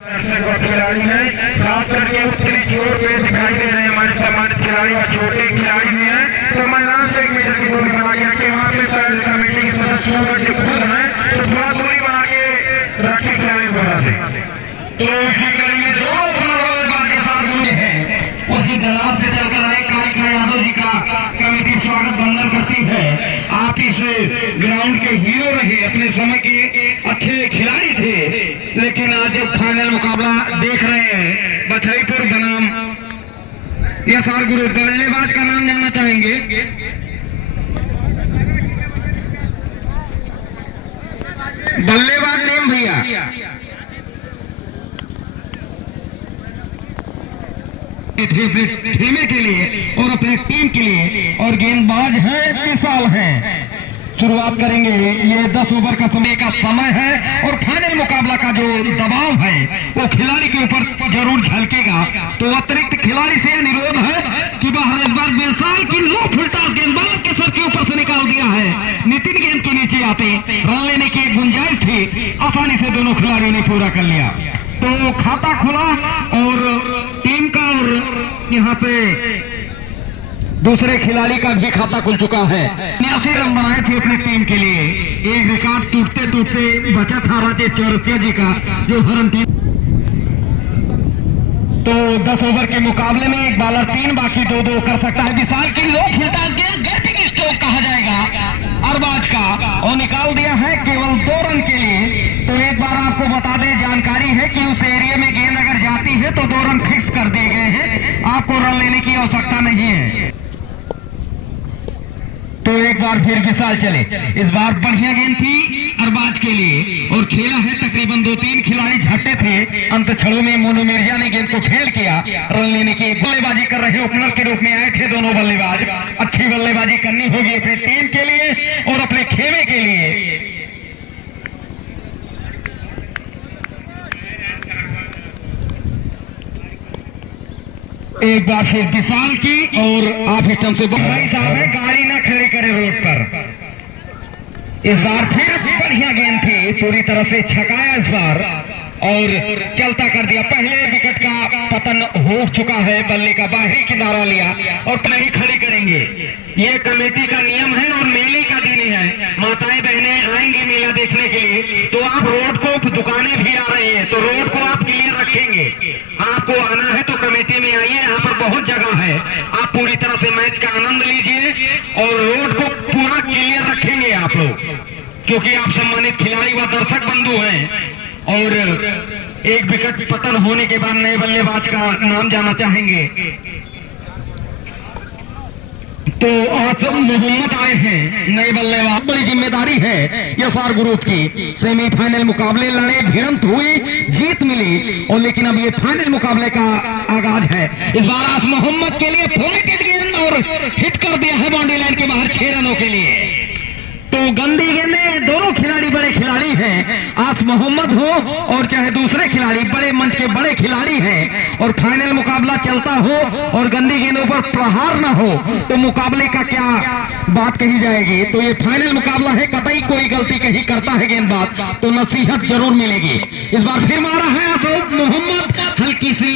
खिलाड़ी हैं, खास करके उत्तरी छोर के दिखाई दे रहे हैं हमारे सम्मानित खिलाड़ी और छोटे खिलाड़ी भी हैं। तो मैदान से 1 मीटर की दूरी बना के वहाँ पे शायद कमेटी के सदस्यों का जो खुद है तो थोड़ा दूरी बना के रखे खिलाड़ी बना दे। तो इसी करेंगे जो उसी दलाल से चलकर आए काई यादव जी का कमेटी स्वागत वंदन करती है। आप इस ग्राउंड के हीरो रहे, अपने समय के अच्छे खिलाड़ी थे, लेकिन आज फाइनल मुकाबला देख रहे हैं बछड़ीपुर बनाम एसआर ग्रुप। बल्लेबाज का नाम जानना चाहेंगे? बल्लेबाज नेम भैया खेलने के लिए और अपने टीम के लिए, और गेंदबाज है विशाल है। शुरुआत करेंगे, ये 10 ओवर का समय है और फाइनल मुकाबला का जो दबाव है वो खिलाड़ी के ऊपर जरूर झलकेगा। तो अतिरिक्त खिलाड़ी से अनुरोध है कि बाहर इस बार बेसाल की लो फुलटास गेंदबाज के सर के ऊपर से निकाल दिया है। नितिन गेंद के नीचे आते रन लेने की एक गुंजाइश थी, आसानी से दोनों खिलाड़ियों ने पूरा कर लिया। तो खाता खुला और टीम का और यहाँ से दूसरे खिलाड़ी का भी खाता खुल चुका है। 89 रन बनाए थे अपनी टीम के लिए। एक रिकॉर्ड टूटते टूटते बचा था राजेश चौरसिया जी का, जो हरम टीम। तो 10 ओवर के मुकाबले में एक बॉलर 3 बाकी 2-2 कर सकता है। विशाल की लो खेलता गेंद गेटिंग स्ट्रोक कहा जाएगा अरबाज का, और निकाल दिया है केवल 2 रन के लिए। तो एक बार आपको बता दें, जानकारी है कि उस एरिया में गेंद अगर जाती है तो 2 रन फिक्स कर दिए गए हैं, आपको रन लेने की आवश्यकता नहीं है। तो एक बार फिर विशाल चले, इस बार बढ़िया गेंद थी अरबाज के लिए और खेला है तकरीबन 2-3 खिलाड़ी झटते थे। अंत क्षणों में मोनू मिर्जा ने गेंद को फेल किया। रन लेने की बल्लेबाजी कर रहे ओपनर के रूप में आए थे दोनों बल्लेबाज। अच्छी बल्लेबाजी करनी होगी अपनी टीम के लिए और अपने खेमे के लिए। एक बार फिर विशाल की, और आप हिस्टम से भाई साहब है, गाड़ी ना खड़ी करे रोड पर। इस बार फिर बढ़िया गेंद थी, पूरी तरह से छकाया इस बार और चलता कर दिया। पहले विकेट का पतन हो चुका है, बल्ले का बाहरी किनारा लिया और नहीं खड़ी करेंगे। ये कमेटी का नियम है और मेले का दिन है। माताएं बहनें आएंगी मेला देखने के लिए, तो आप रोड को, दुकानें भी आ रही है तो रोड को आप क्लियर रखेंगे। आपको आना है तो कमेटी में आइए, यहाँ पर बहुत जगह है। आप पूरी तरह से मैच का आनंद लीजिए और रोड को पूरा क्लियर रखेंगे आप लोग, क्योंकि आप सम्मानित खिलाड़ी व दर्शक बंधु हैं। और एक विकेट पतन होने के बाद नए बल्लेबाज का नाम जानना चाहेंगे? तो आज मोहम्मद आए हैं नए बल्लेबाज। बड़ी जिम्मेदारी है एसआर ग्रुप की। सेमीफाइनल मुकाबले लड़े, भिड़ंत हुई, जीत मिली, और लेकिन अब ये फाइनल मुकाबले का आगाज है। इस बार आज मोहम्मद के लिए फ्लाइटेड गेंद और हिट कर दिया है बाउंड्री लाइन के बाहर 6 रनों के लिए। तो गंदी गेंदें, दोनों खिलाड़ी बड़े खिलाड़ी हैं। आज मोहम्मद हो और चाहे दूसरे खिलाड़ी, बड़े मंच के बड़े खिलाड़ी हैं। और फाइनल मुकाबला चलता हो और गंदी गेंदों पर प्रहार न हो तो मुकाबले का क्या बात कही जाएगी। तो ये फाइनल मुकाबला है, कतई कोई गलती कहीं करता है गेंदबाज तो नसीहत जरूर मिलेगी। इस बार फिर मारा है अशोक मोहम्मद, हल्की सी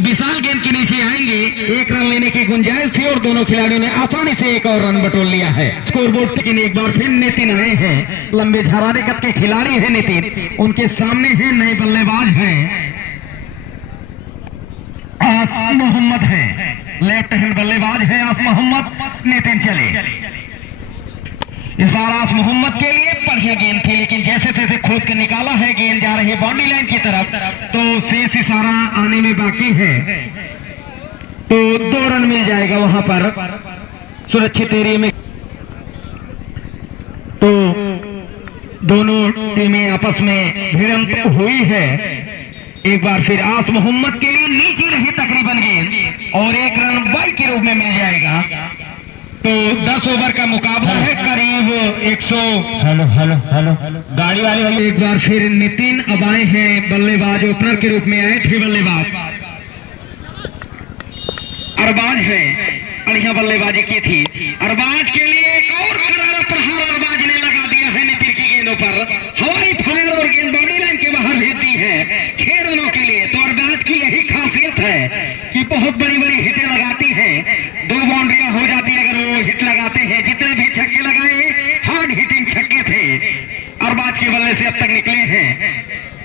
विशाल गेंद के नीचे आएंगे। 1 रन लेने की गुंजाइश थी और दोनों खिलाड़ियों ने आसानी से 1 और रन बटोर लिया है स्कोरबोर्ड। लेकिन एक बार फिर नितिन आए हैं, लंबे झरारे कद के खिलाड़ी हैं नितिन। उनके सामने हैं नए बल्लेबाज हैं आस मोहम्मद है, लेफ्ट हैंड बल्लेबाज है आस मोहम्मद। नितिन चले, इस बार आस मोहम्मद के लिए बढ़िया गेंद थी, लेकिन जैसे तैसे खोद के निकाला है। गेंद जा रही है बाउंड्री लाइन की तरफ, तो शेष इशारा आने में बाकी है। तो 2 रन मिल जाएगा वहां पर सुरक्षित एरिया में। तो दोनों टीमें आपस में भिड़ंत हुई है। एक बार फिर आस मोहम्मद के लिए नीचे रही तकरीबन गेंद और 1 रन बॉल के रूप में मिल जाएगा। तो 10 ओवर का मुकाबला है, करीब 100। हेलो गाड़ी वाले। एक बार फिर नितिन अब आए हैं बल्लेबाज, ओपनर के रूप में आए थे बल्लेबाज अरबाज है। बढ़िया बल्लेबाजी की थी अरबाज के लिए। एक और करारा प्रहार अरबाज ने लगा दिया है नितिन की गेंदों पर। हवाई फायर और गेंद बाउंड्री लाइन के बाहर भेजती है। 6 रनों बहुत बड़ी बड़ी हिटें लगाती हैं, 2 बाउंड्रियां हो जाती है अगर वो हिट लगाते हैं। जितने भी छक्के लगाए हार्ड हिटिंग छक्के थे अरबाज के बल्ले से अब तक निकले हैं।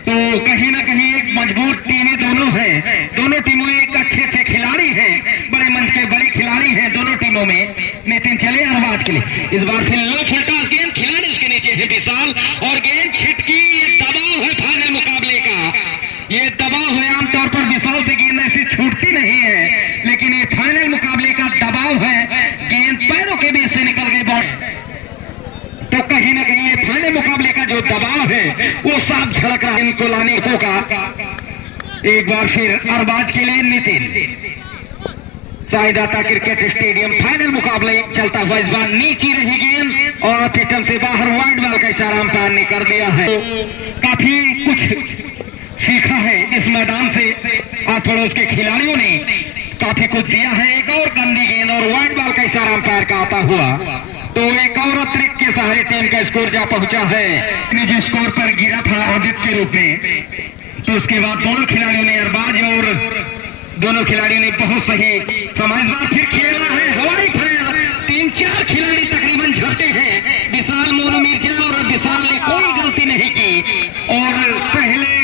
तो कहीं ना कहीं एक मजबूत टीमें दोनों हैं, दोनों टीमों एक अच्छे खिलाड़ी हैं, बड़े मंच के बड़े खिलाड़ी हैं दोनों टीमों में। नितिन चले अरबाज के लिए, इस बार फिर लो छोटा गेंद, खिलाड़ी उसके नीचे है विशाल और गेंद छिटकी। ये दबाव है फाइनल मुकाबले का, ये दबाव है। आमतौर पर विशाल से गेंद ऐसी छूटती नहीं है, लेकिन ये फाइनल मुकाबले का दबाव है। गेंद पैरों के बीच से निकल गई बॉल, तो कहीं ना कहीं ये फाइनल मुकाबले का जो दबाव है वो साफ झलक रहा है इनको लाने को का। एक बार फिर अरबाज के लिए नितिन, साईदाता क्रिकेट स्टेडियम फाइनल मुकाबले चलता हुआ। इस बार नीचे रही गेंद और पिटम से बाहर वाइड बॉल का इशारा अंपायर ने कर दिया है। काफी कुछ सीखा है इस मैदान से आस पड़ोस के खिलाड़ियों ने, काफी कुछ दिया है। एक और गंदी गेंद और वाइड बॉल का इशारा अंपायर का आता हुआ, तो एक और अतिरिक्त के सहारे टीम का स्कोर जा पहुंचा है। जो स्कोर पर गिरा था आदित्य के रूप में, तो उसके बाद दोनों खिलाड़ियों ने, अरबाज और दोनों खिलाड़ियों ने बहुत सही समझदार फिर खेलना है। हवाई फायर 3-4 खिलाड़ी तकरीबन झपटे हैं। विशाल, मोनू मिर्जा और विशाल ने कोई गलती नहीं की और पहले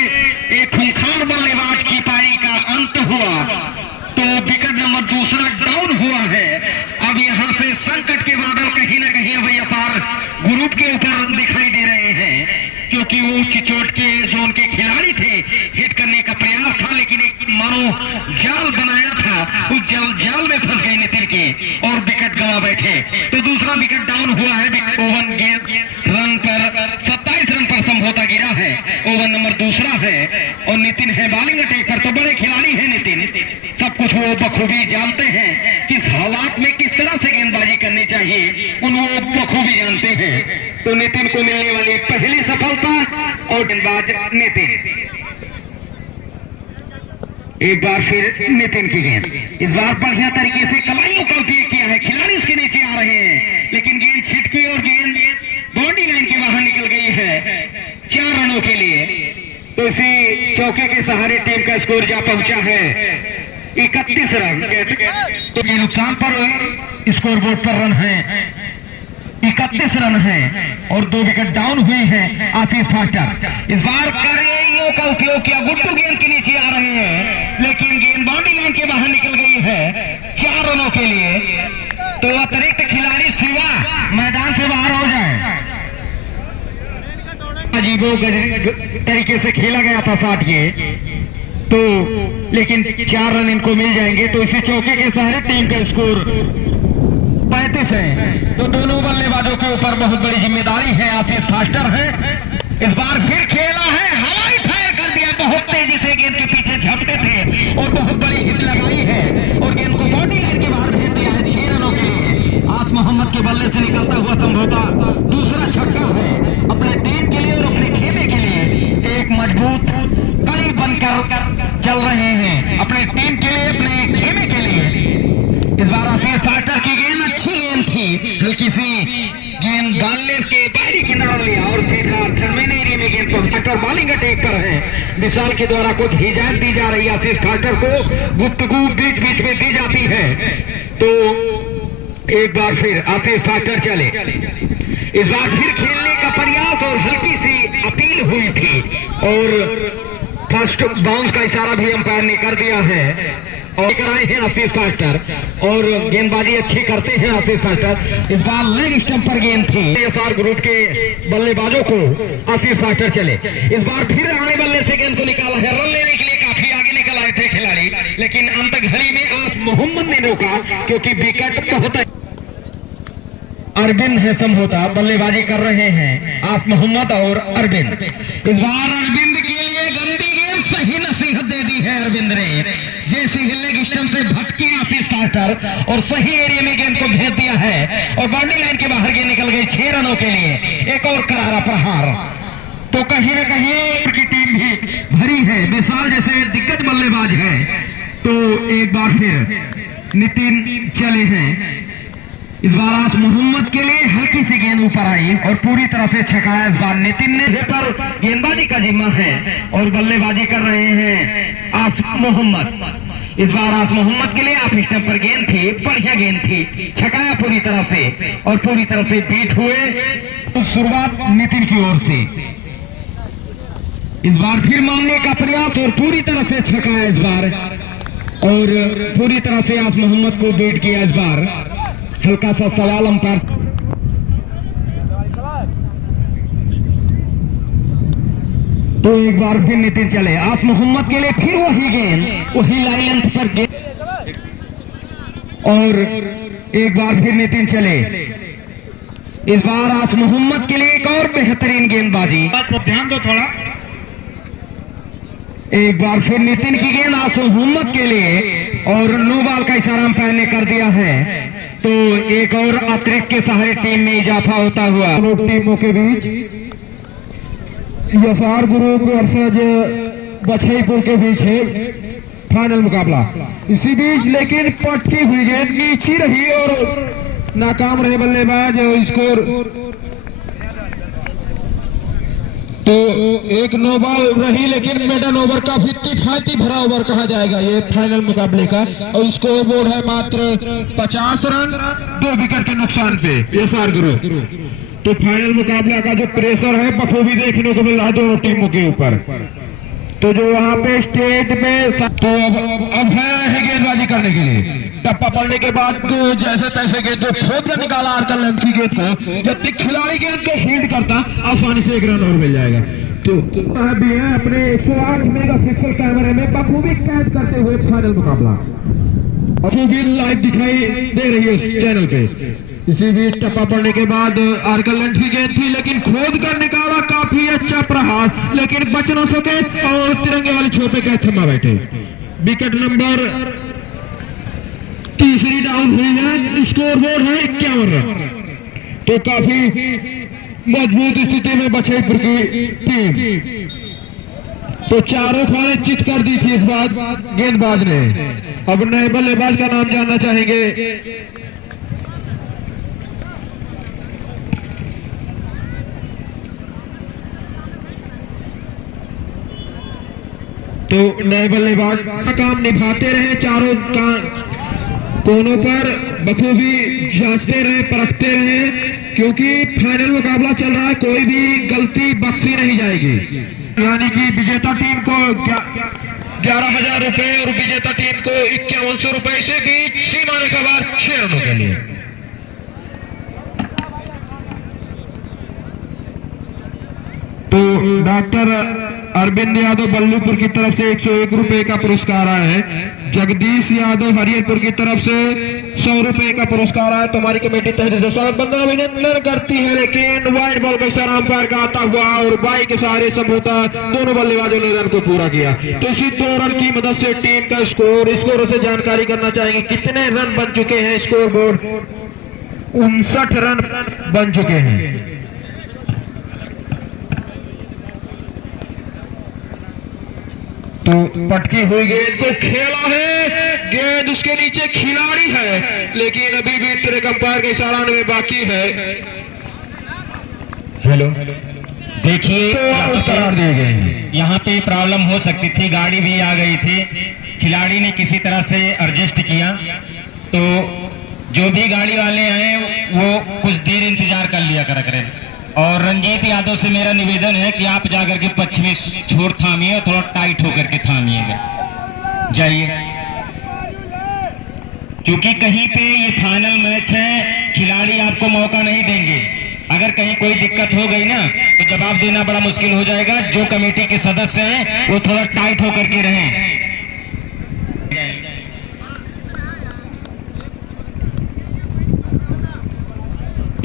एक खूंखार बल्लेबाज की पारी का अंत हुआ, तो विकेट नंबर 2 डाउन हुआ है। अब यहां से संकट के बादल कहीं ना कहीं अब एसआर ग्रुप के ऊपर दिखाई दे रहे हैं, क्योंकि वो उच्च चोट के जो उनके खिलाड़ी थे हिट करने का प्रयास था, लेकिन एक मानो जाल बनाया था, उस जाल में फंस गए नितिन के और विकेट गंवा बैठे। तो दूसरा विकेट डाउन हुआ है। ओवर रन पर 27 रन पर समझौता गिरा है। ओवर नंबर 2 है और नितिन है बॉलिंग अटैक पर। तो बड़े खिलाड़ी हैं नितिन, सब कुछ वो बखूबी जानते हैं, किस हालात में किस तरह से गेंदबाजी करनी चाहिए उन वो बखूबी जानते हैं। तो नितिन को मिलने वाली पहली सफलता और गेंदबाज नितिन। एक बार फिर नितिन की गेंद, इस बार बढ़िया तरीके से कलाइयों का उपयोग किया है, खिलाड़ी उसके नीचे आ रहे हैं, लेकिन गेंद छिटकी और गेंद बाउंड्री लाइन के बाहर निकल गई है 4 रनों के लिए। तो इसी चौके के सहारे टीम का स्कोर जा पहुंचा है 31 रन। तो ये नुकसान पर स्कोर बोर्ड पर रन है 31 रन है और 2 विकेट डाउन हुए हैं आशीष फास्टर। इस बार करेइयों का उपयोग किया, गुड्डू गेंद के नीचे आ रहे हैं, लेकिन गेंद बाउंड्री लाइन के बाहर निकल गई है 4 रनों के लिए। तो अतिरिक्त खिलाड़ी शिवा मैदान से बाहर हो जाए। अजीबो तरीके से खेला गया था 60 ये, तो लेकिन 4 रन इनको मिल जाएंगे। तो इसी चौके के सहारे टीम का स्कोर 35 है। तो दोनों बल्लेबाजों के ऊपर बहुत बड़ी जिम्मेदारी है। आशीष फास्टर है, इस बार फिर खेला है, हवाई फायर कर दिया, बहुत तेजी से गेंद के पीछे झपटे थे और बहुत बड़ी हिट लगाई है और गेंद को बॉडी लाइन के बाहर भेज दिया है 6 रनों के लिए। आज मोहम्मद के बल्ले से निकलता हुआ समझौता दूसरा छक्का है अपने टीम के लिए और अपने खेमे के लिए। एक मजबूत कड़ी बनकर चल रहे हैं अपने टीम के लिए, अपने खेमे के लिए। इस बार आशीष फास्टर की गेंद अच्छी गेंद थी, हल्की सी गेंद डालने के बाहरी किनारा लिया और सीधा टर्मिनेशन एरिया में गेंद पहुंचा और बॉलिंग अटैक पर है। विशाल के द्वारा कुछ हिदायत दी जा रही है आशीष फास्टर को, गुफ्तगू बीच बीच में दी जाती है। तो एक बार फिर आशीष फास्टर चले, इस बार फिर खेलने का प्रयास और हल्की सी अपील हुई थी और फर्स्ट बाउंस का इशारा भी अंपायर ने कर दिया है और कराए हैं आशीष फास्टर और गेंदबाजी अच्छी करते हैं आशीष फास्टर। इस बार लेग स्टंप पर गेंद थी। एसआर ग्रुप के बल्लेबाजों को आशीष फास्टर चले, इस बार फिर आने बल्ले से गेंद को निकाला है। रन लेने के लिए काफी आगे निकल आए थे खिलाड़ी, लेकिन अंत घड़ी में आस मोहम्मद ने रोका क्योंकि विकेट बहुत अरविंद है समझौता, बल्लेबाजी कर रहे हैं आस मोहम्मद और अरविंद। इस बार अरविंद के लिए गंदी गेंद, सही नसीहत दे दी है अरविंद ने, जैसे लेग स्टंप से भटके आशीष फास्टर और सही एरिया में गेंद को भेज दिया है और बाउंड्री लाइन के बाहर गेंद निकल गई 6 रनों के लिए। एक और करारा प्रहार। तो कहीं न कहीं की टीम भी भरी है, विशाल जैसे दिग्गज बल्लेबाज है। तो एक बार फिर नितिन चले हैं, इस बार आस मोहम्मद के लिए हल्की सी गेंद ऊपर आई और पूरी तरह से छकाया। इस बार नितिन ने पर गेंदबाजी का जिम्मा है और बल्लेबाजी कर रहे हैं आस मोहम्मद। इस बार आस मोहम्मद के लिए ऑफ स्टंप पर गेंद थी, बढ़िया गेंद थी, छकाया पूरी तरह से और पूरी तरह से बीट हुए। तो शुरुआत नितिन की ओर से, इस बार फिर मारने का प्रयास और पूरी तरह से छकाया इस बार और पूरी तरह से आस मोहम्मद को बीट किया। इस बार हल्का सा सवाल अंपायर, तो एक बार फिर नितिन चले आस मोहम्मद के लिए, फिर वही गेंद, वही लाइन लेंथ पर गेंद और एक बार फिर नितिन चले। इस बार आस मोहम्मद के लिए एक और बेहतरीन गेंदबाजी, ध्यान दो थोड़ा। एक बार फिर नितिन की गेंद आस मोहम्मद के लिए और नो बॉल का इशारा अंपायर ने कर दिया है। तो एक और अतिरिक्त के सहारे टीम में इजाफा होता हुआ टीमों के बीच एसआर ग्रुप वर्सेज बछईपुर के बीच है फाइनल मुकाबला। इसी बीच लेकिन पटकी हुई गेंद नीची रही और नाकाम रहे बल्लेबाज, स्कोर तो एक नो बॉल रही लेकिन मेडन ओवर काफी किफायती भरा ओवर कहा जाएगा ये फाइनल मुकाबले का और स्कोर बोर्ड है मात्र 50 रन 2 विकेट के नुकसान पे एसआर ग्रुप। तो फाइनल मुकाबला का जो प्रेशर है बखूबी देखने को मिल रहा है दोनों टीमों के ऊपर। तो जो वहां पे स्टेज में तो अब है गेंदबाजी करने के लिए, टप्पा पड़ने के बाद तो जैसे तैसे गेंद को खोद कर निकाला आर्कल लेंथ की गेंद को, जब तक खिलाड़ी गेंद को फील्ड करता आसानी से 1 रन और मिल जाएगा। तो भी है अपने 108 मेगा पिक्सल कैमरे में बखूबी कैद करते हुए फाइनल मुकाबला बखूबी लाइव दिखाई दे रही है इस चैनल पे। इसी बीच टप्पा पड़ने के बाद आर्कल लेंथ की गेंद थी लेकिन खोद कर निकाला, काफी अच्छा प्रहार लेकिन बच न सके और तिरंगे वाली छोपे का थमा बैठे। विकेट नंबर 3 डाउन हुई है, स्कोर बोर्ड है 51 रन। तो काफी मजबूत स्थिति में बछईपुर की टीम, तो चारों खाने चित कर दी थी इस बार गेंदबाज ने। अब नए बल्लेबाज का नाम जानना चाहेंगे। तो नए बल्लेबाज काम निभाते रहे, चारों कोनों पर बखूबी जांचते रहे, परखते रहे, क्योंकि फाइनल मुकाबला चल रहा है, कोई भी गलती बख्शी नहीं जाएगी। यानी कि विजेता टीम को 11,000 रुपए और विजेता टीम को 5100 रुपए से बीच सीमा रेखा बार 6 रनों के लिए। तो डॉक्टर अरविंद यादव बल्लूपुर की तरफ से 101 रुपए का पुरस्कार आया है, जगदीश यादव हरियरपुर की तरफ से 100 रुपए का पुरस्कार आया। तुम्हारी कमेटी तहे दिल से स्वागत बंदा अभिनंदन करती है, लेकिन वाइड बॉल का इशारा अंपायर का आता हुआ और बाई के सहारे समझौता दोनों बल्लेबाजों ने रन को पूरा किया। तो इसी 2 रन की मदद से टीम का स्कोर से जानकारी करना चाहेंगे कितने रन बन चुके हैं। स्कोर बोर्ड 59 रन बन चुके हैं। तो पटकी हुई गेंद को खेला है, गेंद उसके नीचे खिलाड़ी है लेकिन अभी भी ट्रैक अंपायर का इशारा में बाकी है। हेलो देखिए तो करार दिए गए हैं। यहाँ पे प्रॉब्लम हो सकती थी, गाड़ी भी आ गई थी, खिलाड़ी ने किसी तरह से एडजस्ट किया, तो जो भी गाड़ी वाले आए वो कुछ देर इंतजार कर लिया करें। और रंजीत यादव से मेरा निवेदन है कि आप जाकर के पश्चिमी छोर थामिए और थोड़ा टाइट होकर के थामिएगा, जाइए, क्योंकि कहीं पे ये फाइनल मैच है, खिलाड़ी आपको मौका नहीं देंगे। अगर कहीं कोई दिक्कत हो गई ना तो जवाब देना बड़ा मुश्किल हो जाएगा। जो कमेटी के सदस्य हैं वो थोड़ा टाइट होकर के रहें।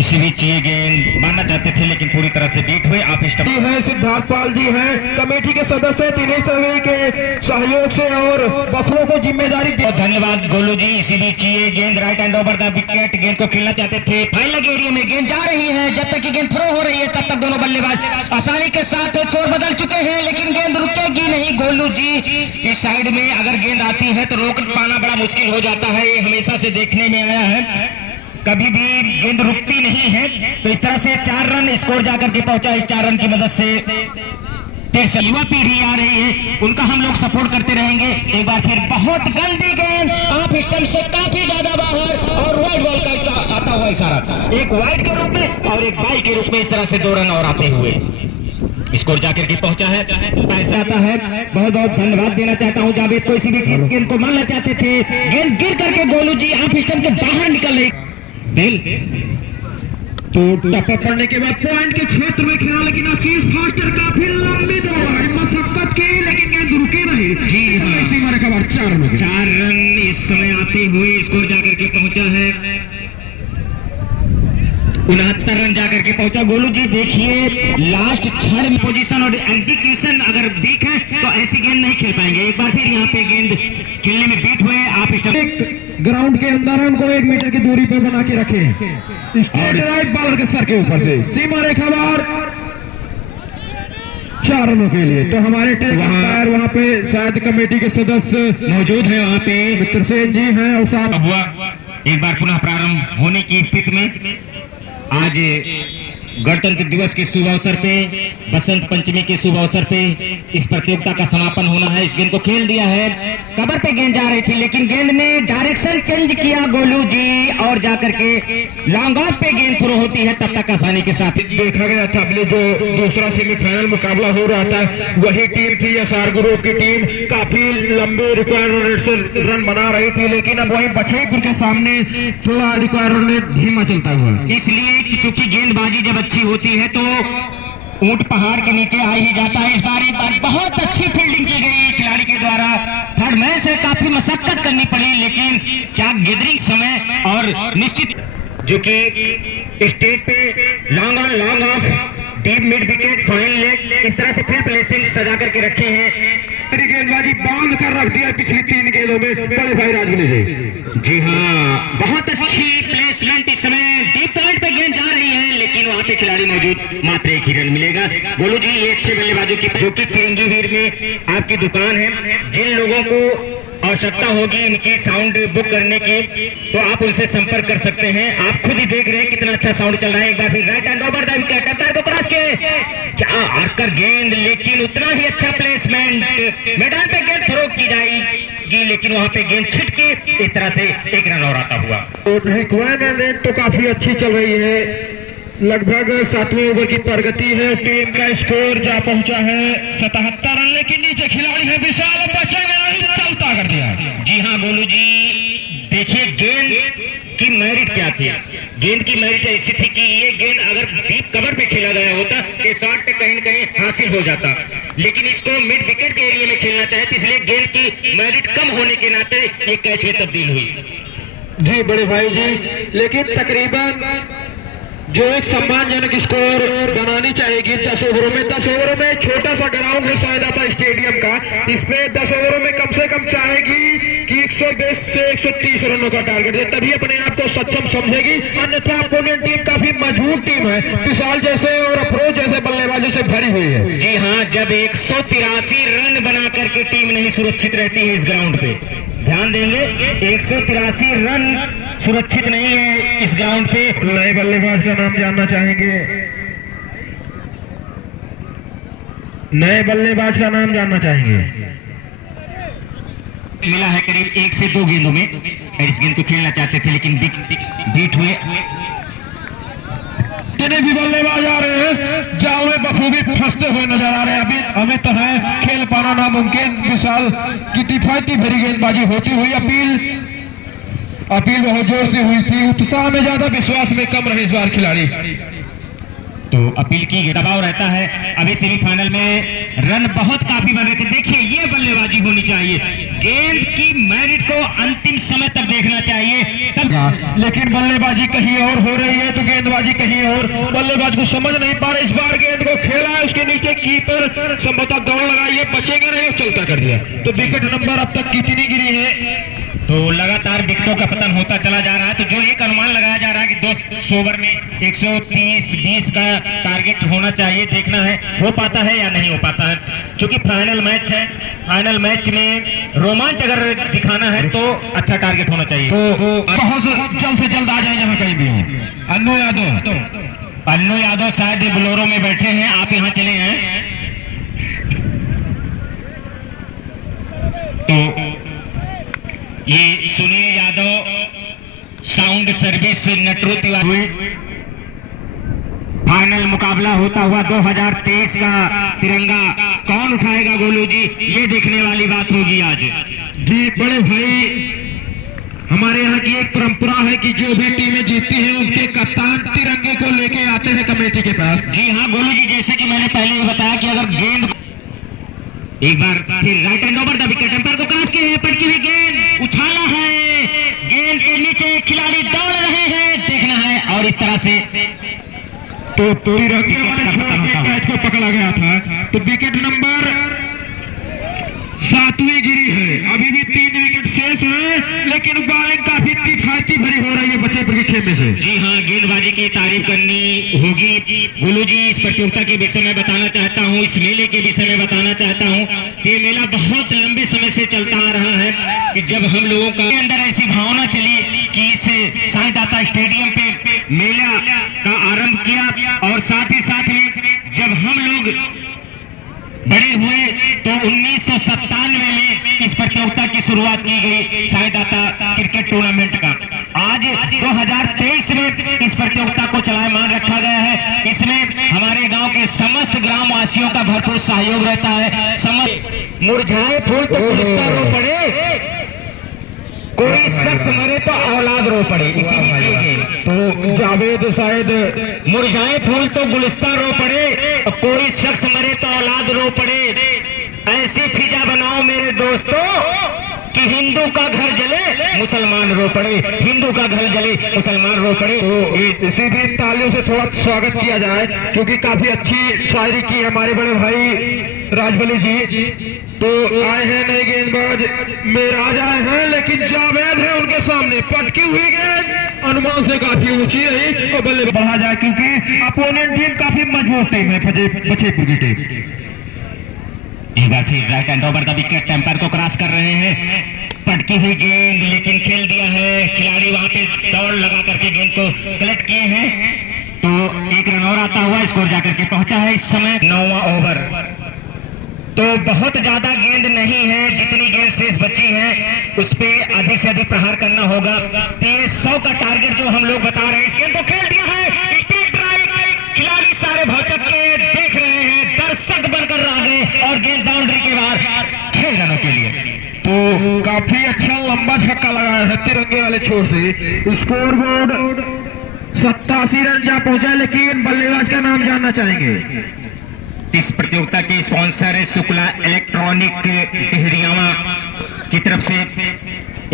इसी बीच ये गेंद मारना चाहते थे लेकिन पूरी तरह से बीट हुए। आप है सिद्धार्थ पाल जी हैं, कमेटी के सदस्य, दिनेश रवि के सहयोग से और बखुओं को जिम्मेदारी दी। धन्यवाद गोलू जी। इसी बीच ये गेंद right hand over the wicket, गेंद को खेलना चाहते थे, फाइनल एरिया में गेंद जा रही है, जब तक की गेंद थ्रो हो रही है तब तक दोनों बल्लेबाज आसानी के साथ छोर बदल चुके हैं, लेकिन गेंद रुकेगी नहीं। गोलू जी इस साइड में अगर गेंद आती है तो रोक पाना बड़ा मुश्किल हो जाता है, ये हमेशा से देखने में आया है, कभी भी गेंद रुकती नहीं है। तो इस तरह से 4 रन स्कोर जाकर के पहुंचा। इस 4 रन की मदद से तिरसठ युवा पीढ़ी आ रही है, उनका हम लोग सपोर्ट करते रहेंगे। एक बार फिर बहुत गंदी गेंद ऑफ स्टंप से काफी ज्यादा बाहर और वाइड बॉल का आता हुआ इशारा, एक वाइड के रूप में और एक बाई के रूप में, इस तरह से 2 रन और आते हुए स्कोर जाकर के पहुंचा है। ऐसा आता है, बहुत बहुत धन्यवाद देना चाहता हूं जावेद को, इसी बीच इस गेंद को मारना चाहते थे, गेंद गिर करके गोलू जी ऑफ स्टंप के बाहर निकल रही दिल तो टप्पा पड़ने के बाद पॉइंट के क्षेत्र में खेला, लेकिन आशीष फास्टर काफी लंबी दौड़ मशक्कत की, लेकिन गेंद रुके नहीं। जी हाँ, इसी मारे का 4 रन इस समय आते हुए स्कोर जाकर के पहुंचा है 69 रन जाकर के पहुंचा। गोलू जी देखिए, लास्ट क्षण में पोजीशन और एग्जीक्यूशन अगर वीक है तो ऐसी गेंद नहीं खेल पाएंगे। एक बार फिर यहाँ पे गेंद खेलने में बीट हुए आप ग्राउंड के अंदर उनको 1 मीटर की दूरी पर बना के रखे, राइट बॉलर के सर के ऊपर से सीमा रेखा बार 4 रनों के लिए। तो हमारे वहाँ पे शायद कमेटी के सदस्य मौजूद है, वहाँ पे मित्र सेन जी हैं और साथ हुआ एक बार पुनः प्रारंभ होने की स्थिति में। आज गणतंत्र दिवस के शुभ अवसर पे, बसंत पंचमी के शुभ अवसर पे इस प्रतियोगिता का समापन होना है। इस गेंद को खेल दिया है, कवर पे गेंद जा रही थी लेकिन गेंद ने डायरेक्शन चेंज किया गोलू जी और जाकर के लॉन्ग ऑफ पे गेंद थ्रो होती है। तब तक आसानी के साथ देखा गया था अगले जो दूसरा सेमीफाइनल मुकाबला हो रहा था, वही टीम थी एसआर ग्रुप की टीम, काफी लंबे रिक्वायर्ड से रन बना रही थी, लेकिन अब वही बछईपुर के सामने थोड़ा रिक्वायर्ड धीमा चलता हुआ, इसलिए चूंकि गेंदबाजी जब अच्छी होती है तो ऊंट पहाड़ के नीचे आ ही जाता है। इस बार एक बार बहुत अच्छी फील्डिंग की गई खिलाड़ी के द्वारा, थर्ड मैन से काफी मशक्कत करनी पड़ी, लेकिन क्या गैदरिंग समय और निश्चित जो कि स्टेट पे long on long off deep mid wicket fine leg इस तरह से फील्ड प्लेसिंग सजा करके रखे हैं। गेंदबाजी बांध कर रख दिया पिछली 3 गेंदों में बड़े भाई राजगुनी जी। जी हाँ, बहुत अच्छी प्लेसमेंट, इस समय डीप पॉइंट पे गेंद जा रही है लेकिन वहां पे खिलाड़ी मौजूद, मात्र 1 ही रन मिलेगा। गोलू जी ये अच्छे बल्लेबाजों की जो कि चिरंजीवीर में आपकी दुकान है, जिन लोगों को आवश्यकता होगी इनकी साउंड बुक करने की तो आप उनसे संपर्क कर सकते हैं। आप खुद ही देख रहे हैं कितना अच्छा साउंड चल रहा है। एक बार फिर right hand over the wicket, umpire को क्रॉस के क्या आकर गेंद, लेकिन उतना ही अच्छा प्लेसमेंट, मैदान पे गेंद थ्रो की जाएगी लेकिन वहां पे गेंद छिट के इस तरह से 1 रन और आता हुआ। रिक्वायरमेंट तो काफी अच्छी चल रही है, लगभग 7वें ओवर की प्रगति है, टीम का स्कोर जा पहुंचा है 77 रन, लेकिन नीचे खिलाड़ी है विशाल, बचेगा नहीं, चलता कर दिया। जी हाँ गोलू जी, देखिए गेंद की मेरिट क्या थी, गेंद की मेरिट ऐसी थी कि ये गेंद अगर डीप कवर पे खेला गया होता तो शॉट पे कहीं न कहीं हासिल हो जाता, लेकिन इसको मिड विकेट के एरिया में खेलना चाहे तो इसलिए गेंद की मेरिट कम होने के नाते एक कैच में तब्दील हुई। जी बड़े भाई जी, लेकिन तकरीबन जो एक सम्मानजनक स्कोर बनानी चाहेगी 10 ओवरों में, 10 ओवरों में छोटा सा ग्राउंड है शायद आता स्टेडियम का, इस पे 10 ओवरों में कम से कम चाहेगी कि 120 से 130 रनों का टारगेट दे, तभी अपने आप को सक्षम समझेगी, अन्यथा अपोनेंट टीम काफी मजबूत टीम है, विशाल जैसे और अफरोज जैसे बल्लेबाजों से भरी हुई है। जी हाँ, जब 183 रन बना करके टीम नहीं सुरक्षित रहती है इस ग्राउंड पे, ध्यान देंगे 183 रन सुरक्षित नहीं है इस ग्राउंड पे। नए बल्लेबाज का नाम जानना चाहेंगे, नए बल्लेबाज का नाम जानना चाहेंगे। मिला है करीब 1 से 2 गेंदों में, इस गेंद को खेलना चाहते थे लेकिन बीट हुए। जितने भी बल्लेबाज आ रहे हैं जाल में बखूबी फंसते हुए नजर आ रहे हैं, अभी हमें तो है खेल पाना नामुमकिन। विशाल की किफायती भरी गेंदबाजी होती हुई अपील बहुत जोर से हुई थी, उत्साह में ज्यादा विश्वास में कम रहे इस बार खिलाड़ी, तो अपील की दबाव रहता है। अभी सेमीफाइनल में रन बहुत काफी बने थे, देखिए ये बल्लेबाजी होनी चाहिए, गेंद की मेरिट को अंतिम समय तक देखना चाहिए तब, लेकिन बल्लेबाजी कहीं और हो रही है तो गेंदबाजी कहीं और, बल्लेबाज को समझ नहीं पा रहे। इस बार गेंद को खेला है, उसके नीचे कीपर संभवतः दौड़ लगाई है, बचेगा नहीं, चलता कर दिया, तो विकेट नंबर अब तक कितनी गिरी है, तो लगातार विकेटों का पतन होता चला जा रहा है। तो जो एक अनुमान लगाया जा रहा है कि 200 ओवर में 130-20 का टारगेट होना चाहिए, देखना है हो पाता है या नहीं हो पाता है, क्योंकि फाइनल मैच है, फाइनल मैच में रोमांच अगर दिखाना है तो अच्छा टारगेट होना चाहिए। तो बहुत जल्द से जल्द आ जाए जहाँ कहीं भी हो। अन्नू यादव शायद बोलोरो में बैठे हैं, आप यहाँ चले हैं। ये सुनील यादव साउंड सर्विस नटरू तिवारी। फाइनल मुकाबला होता हुआ 2023 का तिरंगा कौन उठाएगा गोलू जी, ये देखने वाली बात होगी आज। जी बड़े भाई, हमारे यहाँ की एक परंपरा है कि जो भी टीमें जीतती हैं उनके कप्तान तिरंगे को लेके आते हैं कमेटी के पास। जी हाँ गोलू जी, जैसे कि मैंने पहले ही बताया कि अगर गेंद एक बार फिर right hand over the wicket, umpire को क्रॉस किए हैं, पटकी हुई गेंद उछाला है, गेंद के नीचे खिलाड़ी दौड़ रहे हैं, देखना है। और इस तरह से तो तिरंगे वाले छोर पे कैच को पकड़ा गया था। तो विकेट नंबर 7वीं गिरी है, अभी भी 3 विकेट शेष है, लेकिन बॉलिंग काफी किफायती भरी हो रही है बचेपुर के खेमे से। जी हाँ, गेंदबाजी की तारीफ करनी होगी गोलू जी। इस प्रतियोगिता के विषय में बताना चाहता हूँ, इस मेले के विषय में बताना चाहता हूँ। ये मेला बहुत लंबे समय से चलता आ रहा है कि जब हम लोगों का अंदर ऐसी भावना चली कि इस साईं दाता स्टेडियम पे मेला का आरंभ किया, और साथ ही साथ में जब हम लोग बड़े हुए तो 1997 में इस प्रतियोगिता की शुरुआत की गई साईं दाता क्रिकेट टूर्नामेंट का। आज 2023 में इस प्रतियोगिता को चलायमान रखा गया है। इसमें हमारे गांव के समस्त ग्रामवासियों का भरपूर सहयोग रहता है। समस्त मुरझाए फूल तो गुलस्ता रो पड़े, कोई शख्स मरे तो औलाद रो पड़े, इसी लीजिए। तो जावेद शायद मुरझाए फूल तो गुलिस्तान रो पड़े, और कोई शख्स मरे तो औलाद रो पड़े। ऐसी फिजा बनाओ मेरे दोस्तों कि हिंदू का घर जले मुसलमान रो पड़े, हिंदू का घर जले मुसलमान रो पड़े। तो इसी भी तालियों से थोड़ा स्वागत किया जाए, क्योंकि काफी अच्छी शायरी की हमारे बड़े भाई राजबली जी। तो आए हैं नए गेंदबाज मेराज आए हैं, लेकिन जावेद है उनके सामने, पटकी हुई गेंद अनुमान से काफी ऊंची रही और बल्ले बढ़ा जाए, क्योंकि अपोनेंट टीम काफी मजबूत टीम है बचेपुर की टीम। एक बार फिर right hand over the wicket, umpire को क्रॉस कर रहे हैं, पटकी हुई गेंद लेकिन खेल दिया है। खिलाड़ी वहां पे दौड़ लगा करके गेंद को कलेक्ट किए हैं, तो 1 रन और आता हुआ स्कोर जाकर के पहुंचा है इस समय 9वां ओवर। तो बहुत ज्यादा गेंद नहीं है, जितनी गेंद शेष बची है उस पे अधिक से अधिक प्रहार करना होगा। तो ये 100 का टारगेट जो हम लोग बता रहे हैं, इस गेंद को खेल दिया है, स्ट्रेट ड्राइव, खिलाड़ी सारे भौचक के देख रहे हैं, दर्शक बनकर आ गए और गेंद बाउंड्री के बाहर 6 रनों के लिए। तो काफी अच्छा लंबा छक्का लगाया है तिरंगे वाले छोर से। स्कोर बोर्ड 87 रन जा पहुंचा, लेकिन बल्लेबाज का नाम जानना चाहेंगे। इस प्रतियोगिता के स्पॉन्सर है शुक्ला इलेक्ट्रॉनिक टिहरियावा की तरफ से।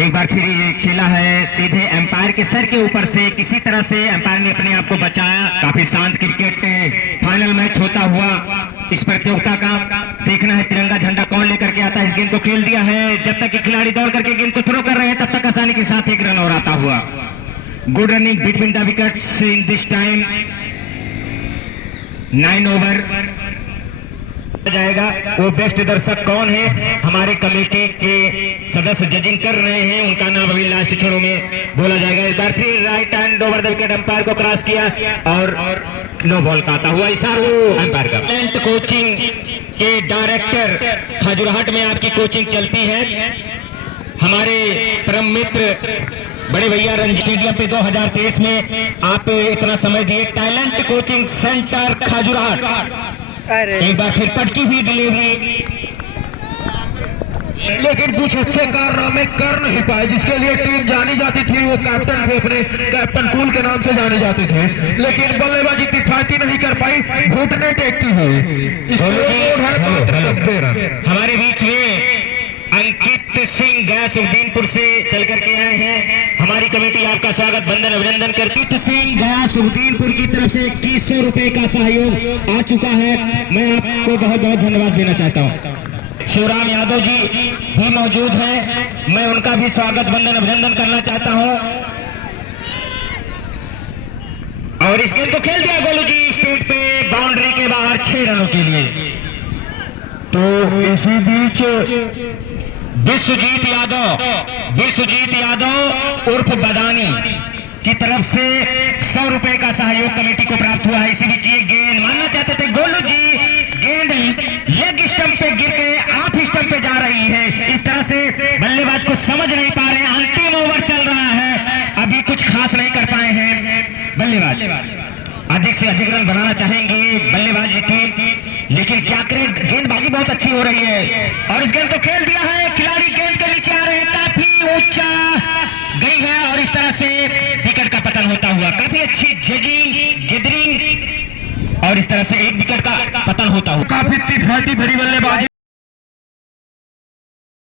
एक बार फिर ये खेला है सीधे एम्पायर के सर के ऊपर से, किसी तरह से एम्पायर ने अपने आप को बचाया। काफी शांत क्रिकेट फाइनल मैच होता हुआ इस प्रतियोगिता का। देखना है तिरंगा झंडा कौन लेकर के आता है। इस गेंद को खेल दिया है, जब तक कि खिलाड़ी दौड़ करके गेंद को थ्रो कर रहे हैं तब तक आसानी के साथ 1 रन और आता हुआ। Good running between the wickets in this time. 9 over जाएगा। वो बेस्ट दर्शक कौन है, हमारे कमेटी के सदस्य जजिंग कर रहे हैं, उनका नाम अभी लास्ट छोरों में बोला जाएगा। इस बार फिर right hand over the wicket, umpire को क्रॉस किया और नो बॉल का आता हुआ इशारा एम्पायर का। टैलेंट कोचिंग के डायरेक्टर खजुराहट में आपकी कोचिंग चलती है। हमारे परम मित्र बड़े भैया रणजी स्टेडियम पे 2023 में आप इतना समय दिए। Talent coaching centre Khajurahat. एक बार फिर पटकी हुई डिलीवरी, लेकिन कुछ अच्छे कारनामे कर नहीं पाए, जिसके लिए टीम जानी जाती थी। वो कैप्टन थे, अपने कैप्टन कूल के नाम से जाने जाते थे, लेकिन बल्लेबाजी किफायती नहीं कर पाई, घुटने टेकती हुई। हमारे बीच में अंकित सिंह गयासुद्दीनपुर से चल करके आए हैं। हमारी कमेटी आपका स्वागत वंदन अभिनंदन करती। अंकित सिंह गयासुद्दीनपुर की तरफ से 2100 रुपए का सहयोग आ चुका है। मैं आपको बहुत बहुत धन्यवाद देना चाहता हूँ। शिवराम यादव जी भी मौजूद हैं, मैं उनका भी स्वागत वंदन अभिनंदन करना चाहता हूँ। और इस गेंद को खेल दिया गोलू जी स्टेट पे, बाउंड्री के बाहर 6 रनों के लिए। तो इसी बीच विश्वजीत यादव उर्फ बदानी की तरफ से 100 रुपए का सहयोग कमेटी को प्राप्त हुआ है। इसी बीच ये गेंद मानना चाहते थे गोलू जी, गेंद लेग स्टंप पे गिर के ऑफ स्टंप पे जा रही है। इस तरह से बल्लेबाज को समझ नहीं पा रहे हैं अधिक से अधिक रन बनाना चाहेंगे बल्लेबाज टीम, लेकिन क्या करें, गेंदबाजी बहुत अच्छी हो रही है और इस गेंद को खेल दिया है। खिलाड़ी गेंद के नीचे आ रहे हैं, काफी ऊंचा गई है और इस तरह से विकेट का पतन होता हुआ, काफी अच्छी जगिंग गिदरिंग और इस तरह से एक विकेट का पतन होता हुआ। काफी किफायती भरी बल्लेबाजी